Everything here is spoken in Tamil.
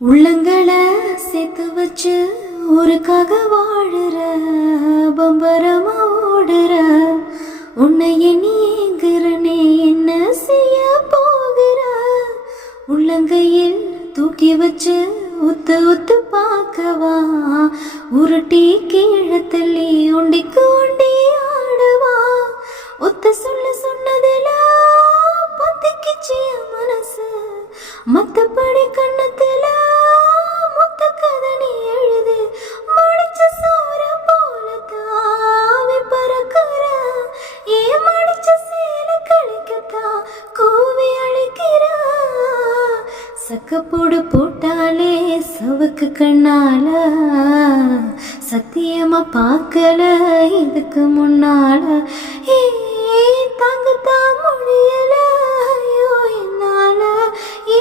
உள்ளங்களை சேர்த்து வச்சு ஊருக்காக வாழுற பம்பரமா ஓடுற உன்னை எண்ணி ஏங்குறனே என்ன செய்ய போகிற உள்ளங்கையில் தூக்கி வச்சு உத்து உத்து பார்க்கவா உருட்டி கீழே தள்ளி உண்டிக்கு உண்டி ஆடவா ஒத்த சொன்னதெல்லாம் பத்திக்கிச்சிய மனசு மத்தபடி கண்ணத்துல முத்த கதை நீ எழுது மடிச்ச சோற போல தாவி பறக்கிற ஏன் மடிச்ச சேல கழிக்கத்தான் கூவி அழைக்கிற சக்கப்போடு போட்டாலே சவுக்கு கண்ணால சத்தியமா பார்க்கல இதுக்கு முன்னால ஏ தாங்கத்தான் முடியல ஐயோ என்னால ஏ